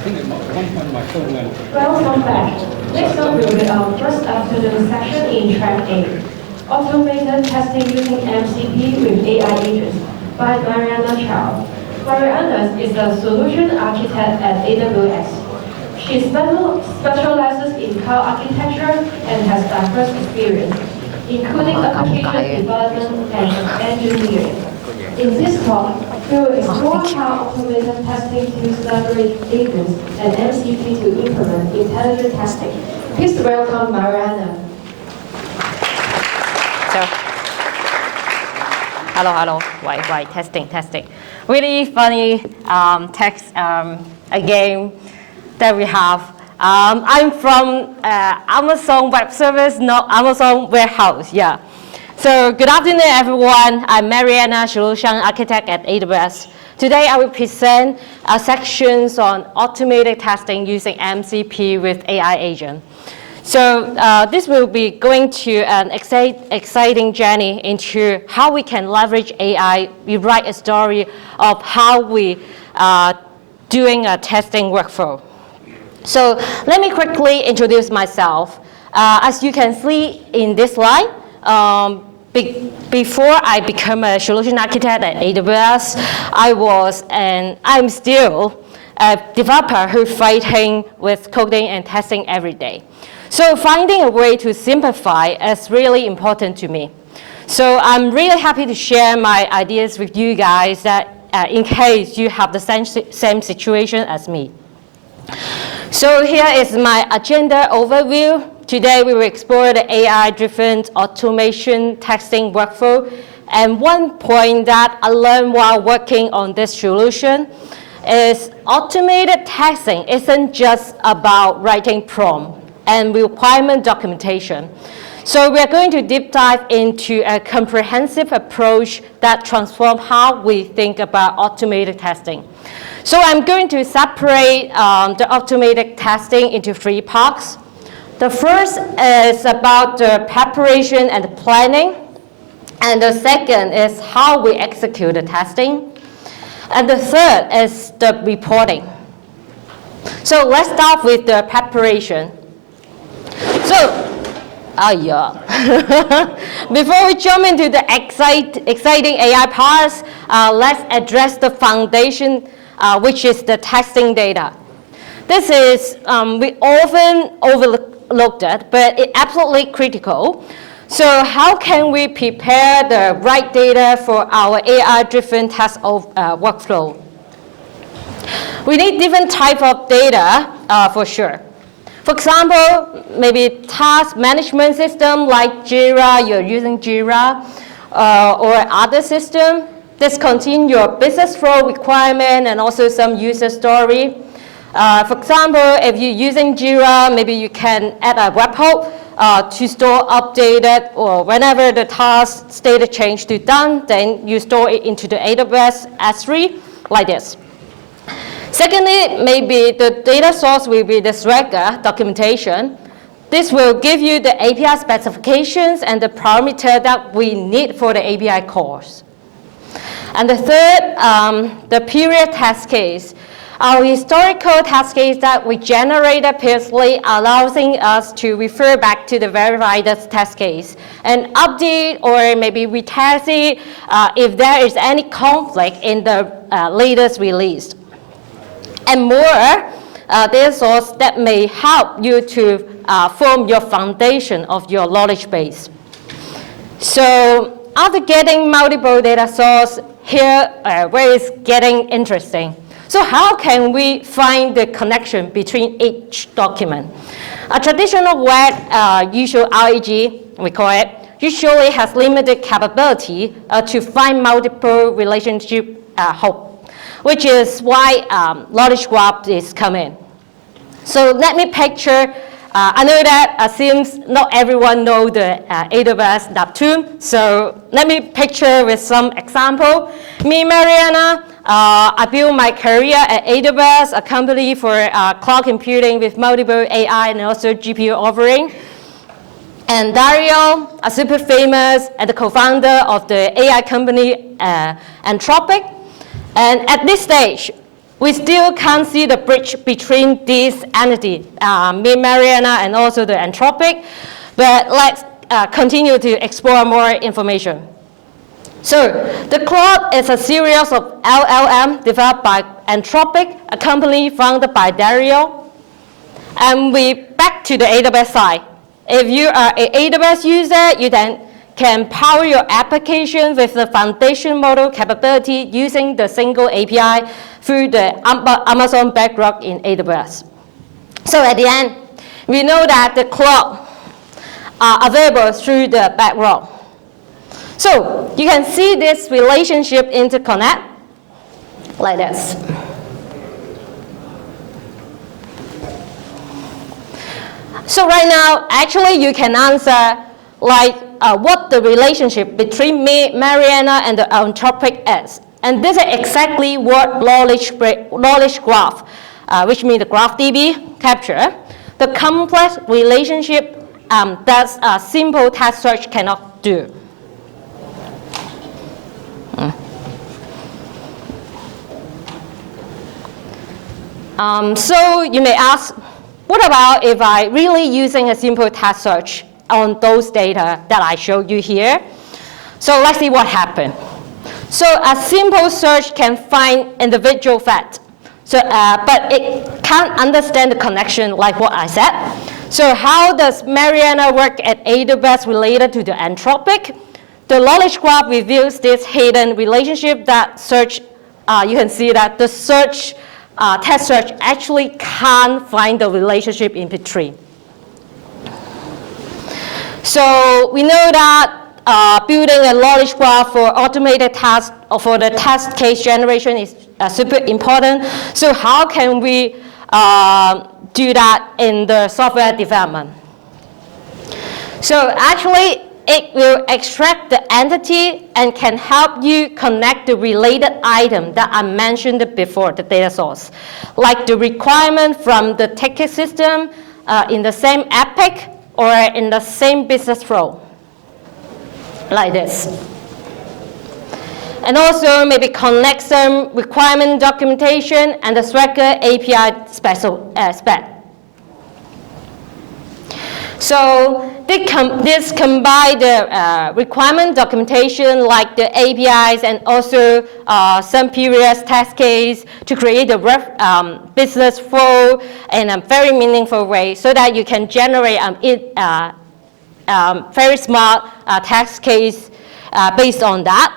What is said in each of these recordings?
Welcome back. Next up will be our first afternoon session in track A, Automated Testing Using MCP with AI Agents by Mariana Chow. Mariana is a solution architect at AWS. She specializes in cloud architecture and has diverse experience, including application development and engineering. In this talk, we will explore how automated testing uses library agents and MCP to implement intelligent testing. Please welcome Mariana. So, hello. Why? Testing. Really funny text again that we have. I'm from Amazon Web Service, not Amazon Warehouse. Yeah. So good afternoon, everyone. I'm Mariana, Solution Architect at AWS. Today, I will present sections on automated testing using MCP with AI agent. So this will be going to an exciting journey into how we can leverage AI. We write a story of how we are doing a testing workflow. So let me quickly introduce myself. As you can see in this slide, before I became a solution architect at AWS, I was and I'm still a developer who's fighting with coding and testing every day. So finding a way to simplify is really important to me. So I'm really happy to share my ideas with you guys that in case you have the same situation as me. So here is my agenda overview. Today we will explore the AI-driven automation testing workflow. And one point that I learned while working on this solution is automated testing isn't just about writing prompt and requirement documentation. So we're going to deep dive into a comprehensive approach that transforms how we think about automated testing. So I'm going to separate the automated testing into 3 parts. The first is about the preparation and the planning. And the second is how we execute the testing. And the third is the reporting. So let's start with the preparation. So, before we jump into the exciting AI parts, let's address the foundation, which is the testing data. This is, we often overlooked it, but it's absolutely critical. So how can we prepare the right data for our AI-driven test workflow? We need different type of data for sure. For example, maybe task management system like Jira, you're using Jira, or other system. This contains your business flow requirement and also some user story. For example, if you're using Jira, maybe you can add a webhook to store updated, or whenever the task state change to done, then you store it into the AWS S3 like this. Secondly, maybe the data source will be the Swagger documentation. This will give you the API specifications and the parameter that we need for the API calls. And the third, the period test case. Our historical test case that we generated previously allowing us to refer back to the verified test case and update or maybe retest it if there is any conflict in the latest release. And more data source that may help you to form your foundation of your knowledge base. So after getting multiple data sources, here where it's getting interesting. So how can we find the connection between each document? A traditional web usual RAG, we call it, usually has limited capability to find multiple relationship hook, which is why knowledge graph is coming. So let me picture, I know that seems not everyone knows the AWS Neptune, so let me picture with some example. Me, Mariana, I built my career at AWS, a company for cloud computing with multiple AI and also GPU offering. And Dario, a super famous and the co-founder of the AI company Anthropic. And at this stage, we still can't see the bridge between these entities, Mariana and also the Anthropic, but let's continue to explore more information. So the Claude is a series of LLM developed by Anthropic, a company founded by Dario. And we back to the AWS side. If you are an AWS user, you then can power your application with the foundation model capability using the single API through the Amazon Bedrock in AWS. So at the end, we know that the Claude are available through the Bedrock. So you can see this relationship interconnect like this. So right now, actually, you can answer like what the relationship between Mariana and the Anthropic is. And this is exactly what knowledge graph, which means the graph DB, capture. The complex relationship that a simple text search cannot do. So you may ask, what about if I really using a simple text search on those data that I showed you here? So let's see what happened. So a simple search can find individual facts, so, but it can't understand the connection like what I said. So how does Mariana work at AWS related to the Anthropic? The knowledge graph reveals this hidden relationship that search, you can see that the search text search actually can't find the relationship in between. So we know that building a knowledge graph for automated tasks or for the test case generation is super important. So how can we do that in the software development? So actually, it will extract the entity and can help you connect the related item that I mentioned before, the data source, like the requirement from the ticket system in the same epic or in the same business flow, like this. And also maybe connect some requirement documentation and the Swagger API spec. So this combine the requirement documentation like the APIs and also some previous test case to create a business flow in a very meaningful way so that you can generate very smart test case based on that.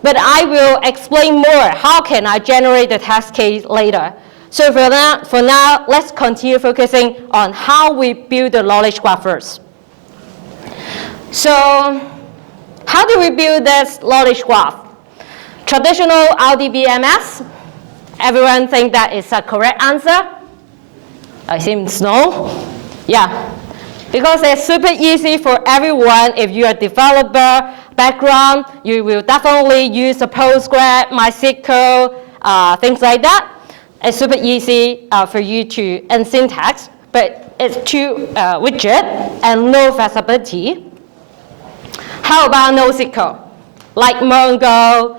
But I will explain more how can I generate the test case later. So for now, let's continue focusing on how we build the knowledge graph first. So how do we build this knowledge graph? Traditional RDBMS? Everyone think that is a correct answer? I think no. Yeah, because it's super easy for everyone. If you're a developer background, you will definitely use the Postgres, MySQL, things like that. It's super easy for you to, and syntax, but it's too rigid and no flexibility. How about NoSQL? Like Mongo,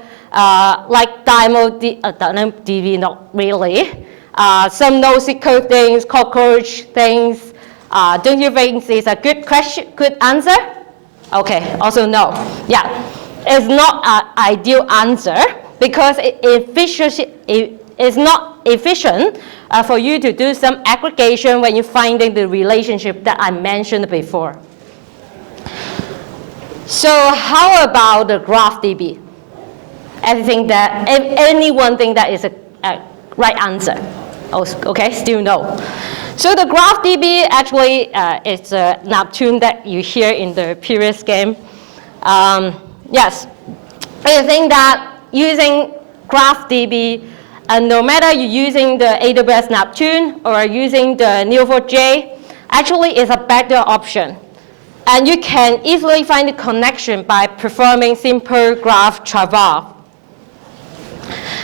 like DynamoDB, not really. Some NoSQL things, cockroach things. Don't you think it's a good question, good answer? Okay, also no. Yeah, it's not an ideal answer because it's not efficient for you to do some aggregation when you're finding the relationship that I mentioned before. So how about the graph DB? Anyone think that is a right answer? Okay, still no. So the graph DB actually is a Neptune that you hear in the previous game. Yes, I think that using graph DB, and no matter you're using the AWS Neptune or using the Neo4j, actually is a better option. And you can easily find the connection by performing simple graph traversal.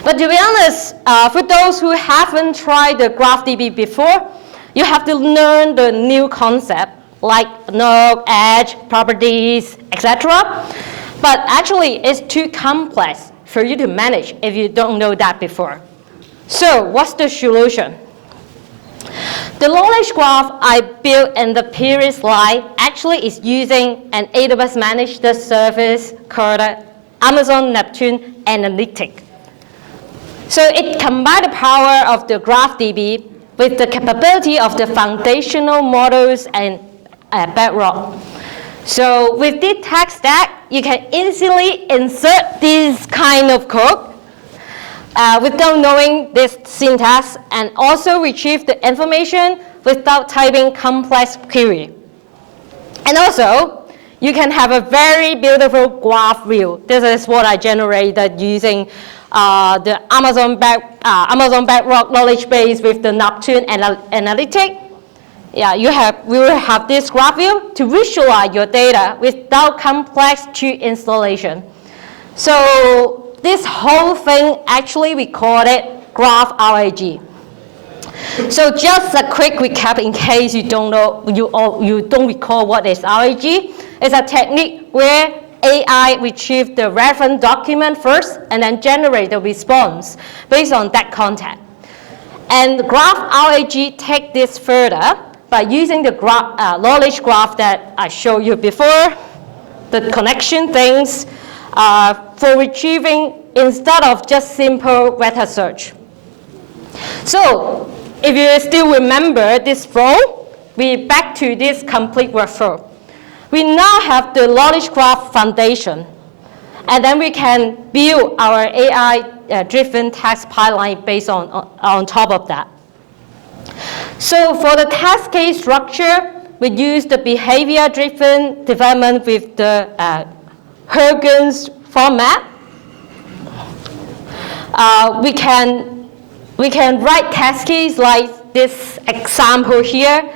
But to be honest, for those who haven't tried the graph DB before, you have to learn the new concept like node, edge, properties, etc. But actually, it's too complex for you to manage if you don't know that before. So what's the solution? The knowledge graph I built in the previous slide actually is using an AWS managed service called Amazon Neptune Analytic. So it combines the power of the GraphDB with the capability of the foundational models and Bedrock. So with this tech stack, you can easily insert this kind of code without knowing this syntax, and also retrieve the information without typing complex query. And also, you can have a very beautiful graph view. This is what I generated using the Amazon Bedrock knowledge base with the Neptune Analytic. Yeah, we will have this graph view to visualize your data without complex tree installation. So this whole thing, actually, we call it Graph RAG. So just a quick recap in case you don't know, you don't recall what is RAG. It's a technique where AI retrieves the reference document first and then generate the response based on that content. And Graph RAG take this further by using the knowledge graph that I showed you before, the connection things, for retrieving instead of just simple vector search. So if you still remember this flow, we back to this complete workflow. We now have the knowledge graph foundation, and then we can build our AI-driven task pipeline based on top of that. So for the task case structure, we use the behavior-driven development with the Huggins format. We can write cascades like this example here.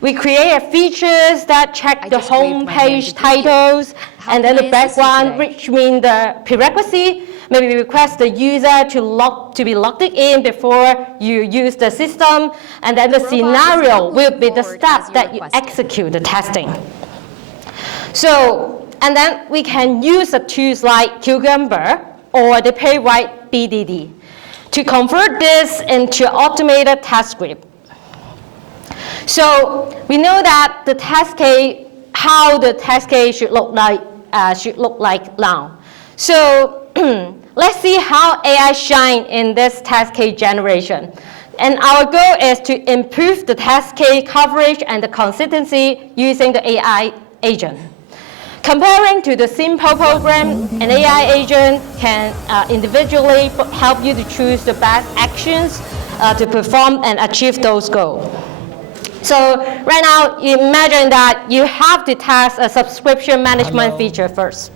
We create features that check the home page titles and then the background, which means the prerequisite. Maybe we request the user to be logged in before you use the system, and then the scenario will be the step that you execute the testing. So, and then we can use the tools like Cucumber or the Playwright BDD to convert this into automated task script. So we know that the task case, how the task case should look like now. So let's see how AI shine in this task case generation. And our goal is to improve the task case coverage and the consistency using the AI agent. Comparing to the simple program, an AI agent can individually help you to choose the best actions to perform and achieve those goals. So right now, imagine that you have to test a subscription management feature first.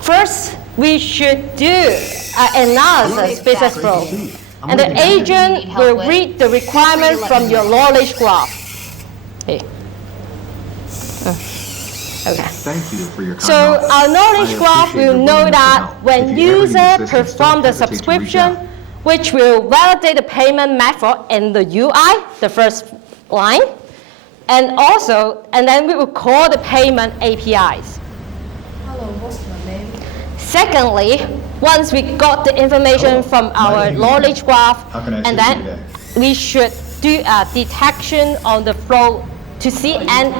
First, we should do an analysis business flow. And the agent will read the requirements from your knowledge graph. Hey. Okay. Thank you for your So our knowledge graph will know that when user perform the subscription, which will validate the payment method in the UI, the first line, and then we will call the payment APIs. Hello, what's your name? Secondly, once we got the information from our knowledge graph, and then we should do a detection on the flow to see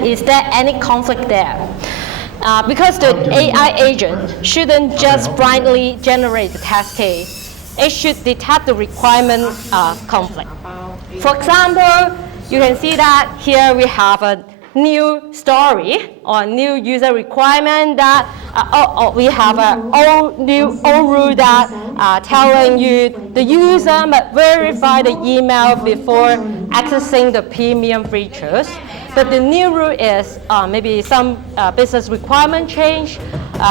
is there any conflict there. Because the AI agent shouldn't just blindly generate the task case. It should detect the requirement conflict. For example, you can see that here we have a new story or new user requirement that we have an old rule that telling you the user must verify the email before accessing the premium features. But the new rule is maybe some business requirement change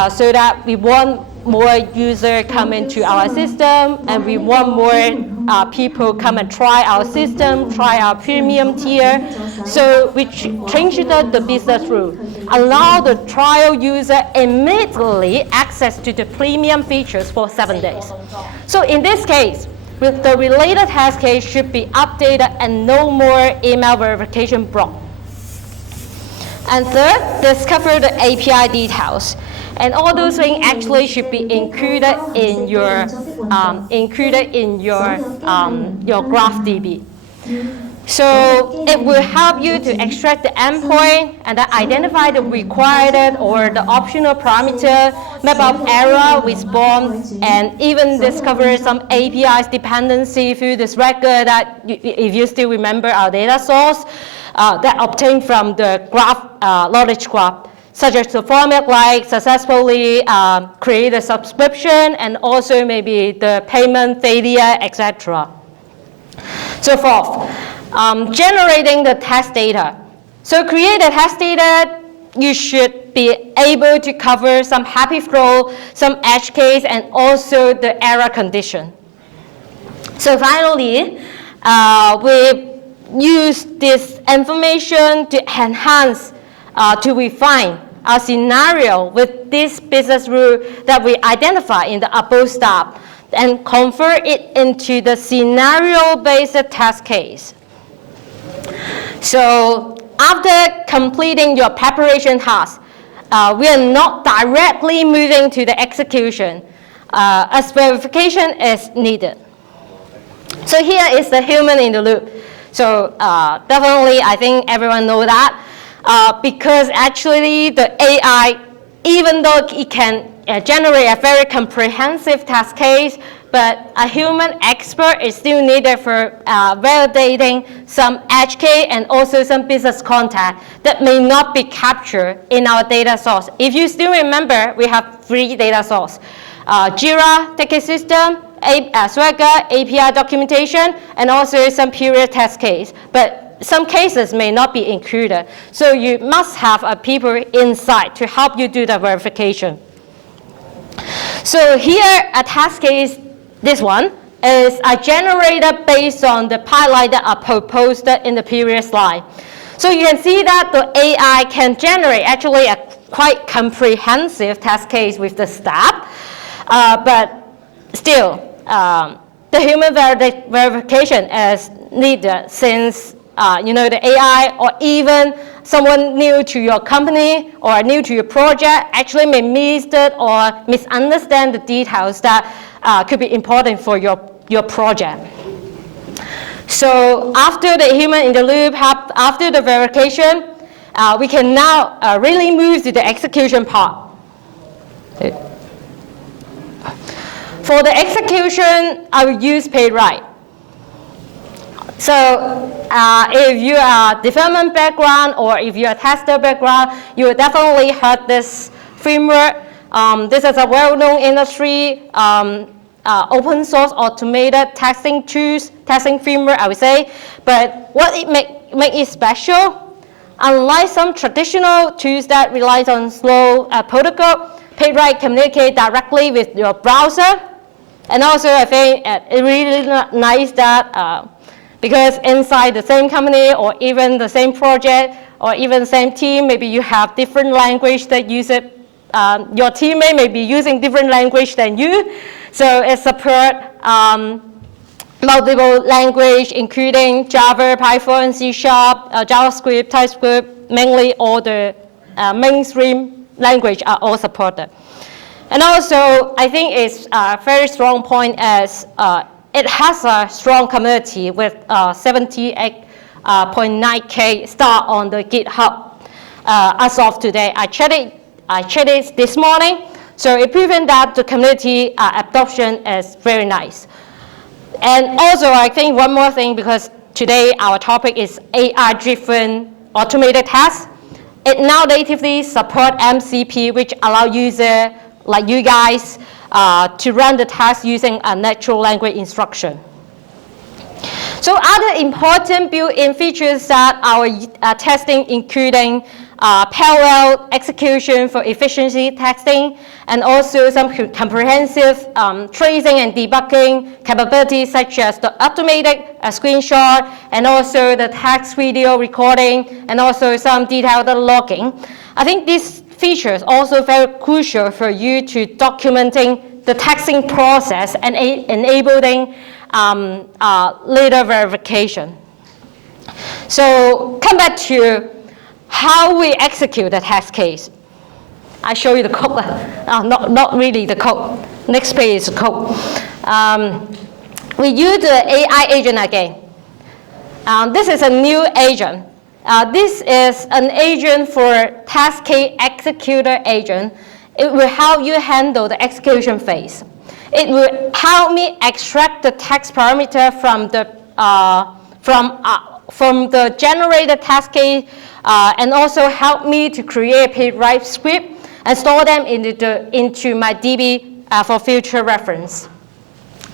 so that we want more users come into our system, and we want more people come and try our system, try our premium tier. So we changed the business rule, allow the trial user immediately access to the premium features for 7 days. So in this case, with the related task case should be updated and no more email verification block. And third, discover the API details. And all those things actually should be included in your GraphDB. So it will help you to extract the endpoint and then identify the required or the optional parameter, map out error response, and even discover some APIs dependency through this record that, if you still remember our data source, that obtained from the graph, knowledge graph, such as the format like successfully create a subscription and also maybe the payment failure, etc. So fourth, generating the test data. So create the test data, you should be able to cover some happy throw, some edge case, and also the error condition. So finally, we use this information to enhance, to refine our scenario with this business rule that we identify in the above step and convert it into the scenario-based test case. So after completing your preparation task, we are not directly moving to the execution as verification is needed. So here is the human in the loop. So definitely I think everyone knows that because actually the AI, even though it can generate a very comprehensive test case, but a human expert is still needed for validating some edge case and also some business context that may not be captured in our data source. If you still remember, we have 3 data sources: Jira ticket system, Swagger API documentation, and also some period test case. But some cases may not be included, so you must have a people inside to help you do the verification. So here, a test case, this one, is generated based on the pipeline that I proposed in the previous slide. So you can see that the AI can generate actually a quite comprehensive test case with the step, but still, the human verification is needed since the AI or even someone new to your company or new to your project actually may miss it or misunderstand the details that could be important for your project. So after the human in the loop, after the verification, we can now really move to the execution part. For the execution, I will use PaidWrite. So if you are development background or if you're a tester background, you will definitely heard this framework. This is a well-known industry, open source automated testing tools, testing framework, I would say. But what it make it special, unlike some traditional tools that rely on slow protocol, PaidWrite communicate directly with your browser. And also, I think it's really nice that because inside the same company or even the same project or even same team, maybe you have different language that use it. Your teammate may be using different language than you. So it supports multiple language, including Java, Python, C#, JavaScript, TypeScript, mainly all the mainstream language are all supported. And also, I think it's a very strong point as it has a strong community with 78.9K star on the GitHub as of today. I checked it this morning, so it proven that the community adoption is very nice. And also, I think one more thing, because today our topic is AI-driven automated tasks. It now natively supports MCP, which allow users like you guys to run the task using a natural language instruction. So other important built-in features that our testing, including parallel execution for efficiency testing, and also some comprehensive tracing and debugging capabilities such as the automated screenshot, and also the text video recording, and also some detailed logging. I think these features also very crucial for you to documenting the testing process and enabling later verification. So come back to how we execute the test case. I show you the code. Not really the code. Next page is the code. We use the AI agent again. This is a new agent. This is an agent for cascade executor agent. It will help you handle the execution phase. It will help me extract the text parameter from the generated cascade, and also help me to create a playwright script and store them into my DB for future reference.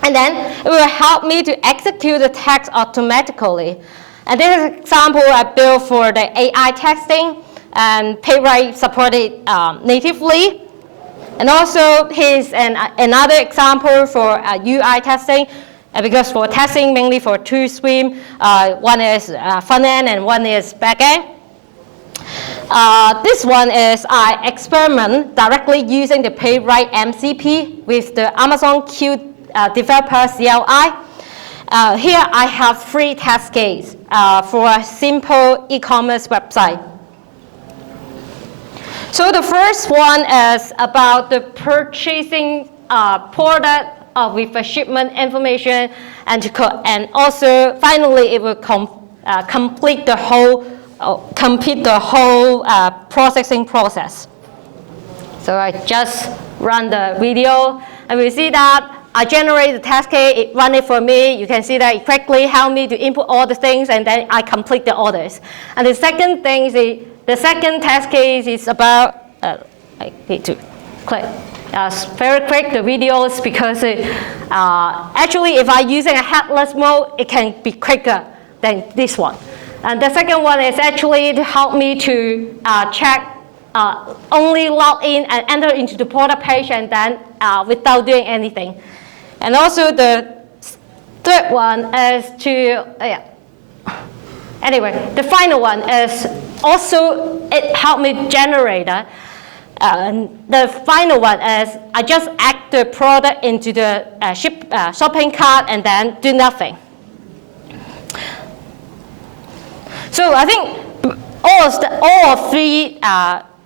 And then it will help me to execute the text automatically. And this is an example I built for the AI testing, and playwright supported natively. And also here's another example for UI testing, because for testing mainly for two streams, one is front end and one is back end. This one is I experiment directly using the playwright MCP with the Amazon Q developer CLI. Here I have 3 cascades for a simple e-commerce website. So the first one is about the purchasing product with a shipment information, and also finally it will complete the whole processing process. So I just run the video, and we see that I generate the cascade, it run it for me. You can see that it quickly helped me to input all the things, and then I complete the orders. And the second thing is the second cascade is about, I need to click very quick the videos, because actually if I'm using a headless mode, it can be quicker than this one. And the second one is actually to help me to check, only log in and enter into the product page, and then without doing anything. And also the third one is to, anyway, the final one is also, it helped me generate. The final one is I just add the product into the shopping cart and then do nothing. So I think all 3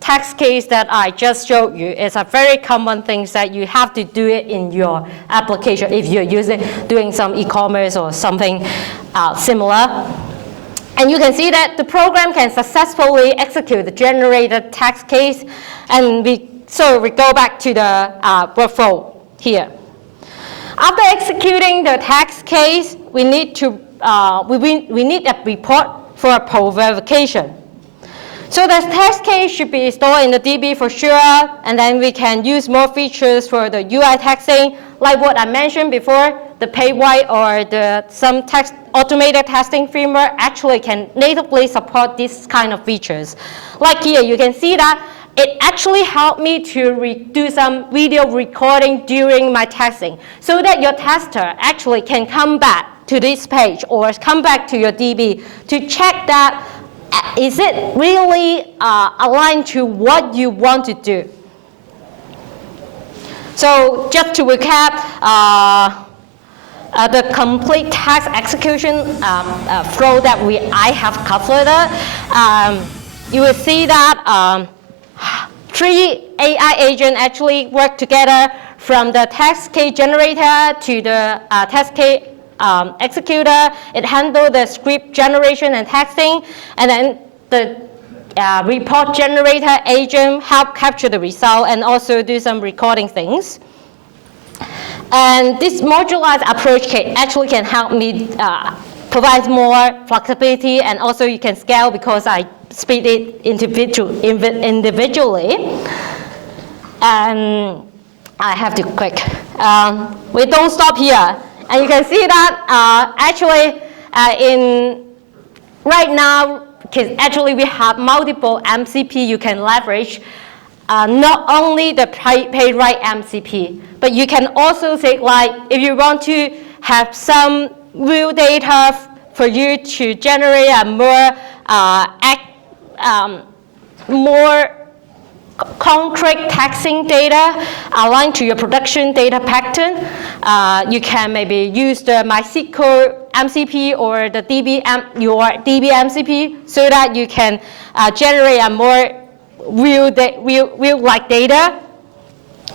text case that I just showed you is a very common thing that you have to do it in your application if you're doing some e-commerce or something similar. And you can see that the program can successfully execute the generated text case. And we go back to the workflow here. After executing the text case, we need to we need a report for a pull verification. So the text case should be stored in the DB for sure, and then we can use more features for the UI testing, like what I mentioned before. The playwright or some text automated testing framework actually can natively support this kind of features. Like here, you can see that it actually helped me to do some video recording during my testing, so that your tester actually can come back to this page or come back to your DB to check that is it really aligned to what you want to do. So just to recap, the complete task execution flow that I have covered, you will see that 3 AI agents actually work together, from the text case generator to the text case executor. It handles the script generation and texting, and then the report generator agent help capture the result and also do some recording things. And this modularized approach can help me provide more flexibility, and also you can scale because I speed it individually. And I have to click. We don't stop here. And you can see that actually right now, actually we have multiple MCP you can leverage. Not only the playwright MCP, but you can also say, like, if you want to have some real data for you to generate a more concrete texting data aligned to your production data pattern, you can maybe use the MySQL MCP or the your DB MCP, so that you can generate a more real-like data.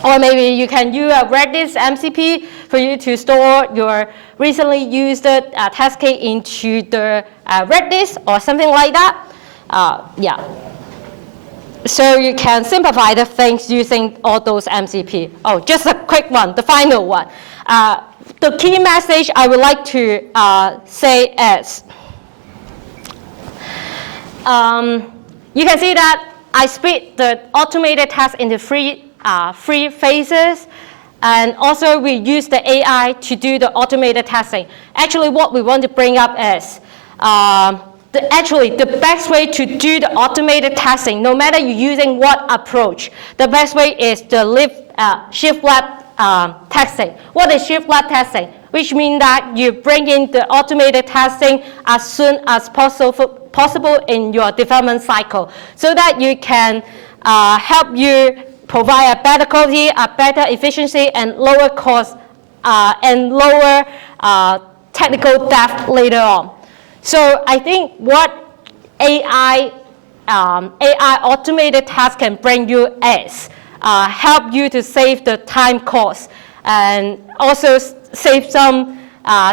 Or maybe you can use a Redis MCP for you to store your recently used test case into the Redis or something like that. Yeah. So you can simplify the things using all those MCP. Oh, just a quick one, the final one. The key message I would like to say is, you can see that I split the automated task into three phases, and also we use the AI to do the automated testing. Actually, what we want to bring up is the best way to do the automated testing, no matter you're using what approach, the best way is the shift left testing. What is shift left testing? Which means that you bring in the automated testing as soon as possible in your development cycle, so that you can help you provide a better quality, a better efficiency, and lower cost, and lower technical depth later on. So I think what AI automated tasks can bring you is help you to save the time cost, and also save some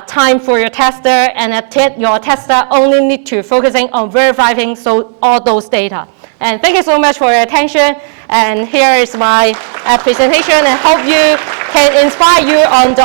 time for your tester, and your tester only need to focusing on verifying all those data. And thank you so much for your attention. And here is my presentation, and hope you can inspire you on the